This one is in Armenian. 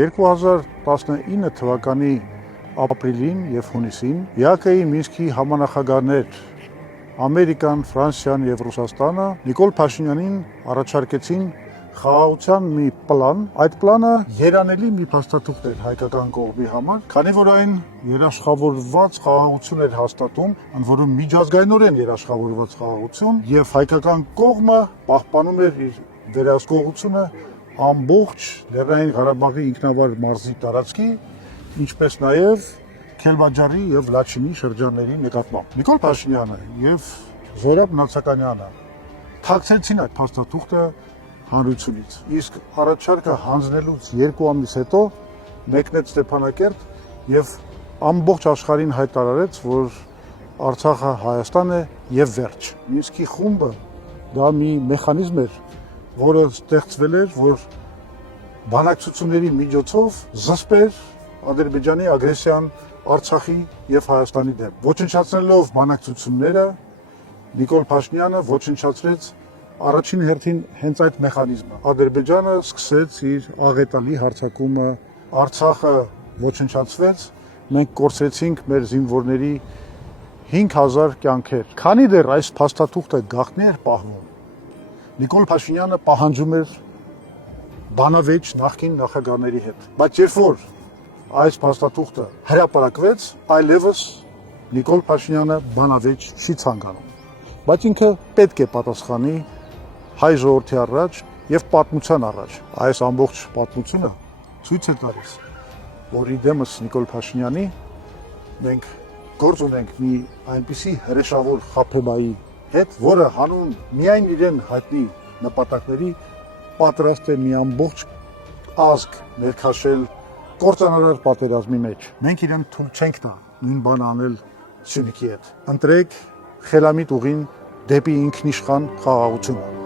2019 թվականի ապրիլին և հունիսին ԵԱՀԿ-ի Մինսկի համանախագահներ Ամերիկան, Ֆրանսիան և Ռուսաստանը Նիկոլ Փաշինյանին առաջարկեցին խաղաղության մի պլան։ Այդ պլանը երանելի մի փաստաթուղթ էր հայկական կողմի համար, քանի որ այն երաշխավորված խաղաղություն էր հաստատում, ընդ որում միջազգայինորեն երաշխավորված խաղաղություն, եւ հայկական կողմը պահպանում էր իր վերահսկողությունը ամբողջ Լեռնային Ղարաբաղի ինքնավար մարզի տարածքի, ինչպես նաև Քելբաջարի եւ Լաչինի շրջանների նկատմամբ։ Նիկոլ Փաշինյանը եւ Զորաբ Նացականյանը թաքցրեցին այդ փաստաթուղթը հանրությունից, իսկ առաջարկը հանձնելուց 2 ամիս հետո մեկնեց Ստեփանակերտ եւ ամբողջ աշխարհին հայտարարեց, որ Արցախը Հայաստան է եւ վերջ։ Մինսկի խումբը դա մի մեխանիզմ էր, որը ստեղծվել էր, որ բանակցությունների միջոցով զսպեր Ադրբեջանի ագրեսիան Արցախի եւ Հայաստանի դեմ։ Ոչնչացնելով բանակցությունները, Նիկոլ Փաշինյանը ոչնչացրեց առաջին հերթին հենց այդ մեխանիզմը։ Ադրբեջանը սկսեց իր աղետալի հարձակումը, Արցախը ոչնչացվեց, մենք կորցրեցինք մեր զինվորների 5000 կյանքեր։ Քանի դեռ այս փաստաթուղթը գաղտնի էր պահվում, Նիկոլ Փաշինյանը պահանջում էր բանավեճ նախկին նախագահների հետ։ Բայց երբ որ այս փաստաթուղթը հրապարակվեց, այլևս Նիկոլ Փաշինյանը բանավեճ չի ցանկանում։ Բայց ինքը պետք է պատասխանի հայ ժողովրդի առաջ եւ պատմության առաջ։ Այս ամբողջ պատմությունը ցույց է տալիս, որ իդեմս Նիկոլ Փաշինյանի մենք գործ ունենք մի այնպիսի հրեշավոր խաբեբայի հետ, որը հանուն միայն իրեն հայտնի նպատակների պատրաստ է մի ամբողջ ազգ ներքաշել կործանարար պատերազմի մեջ։ Մենք իրեն թույլ չենք տա նույն բանը անել Սյունիքի հետ։ Ընտրեք խելամիտ ուղին դեպի ինքնիշխան խաղաղությունը։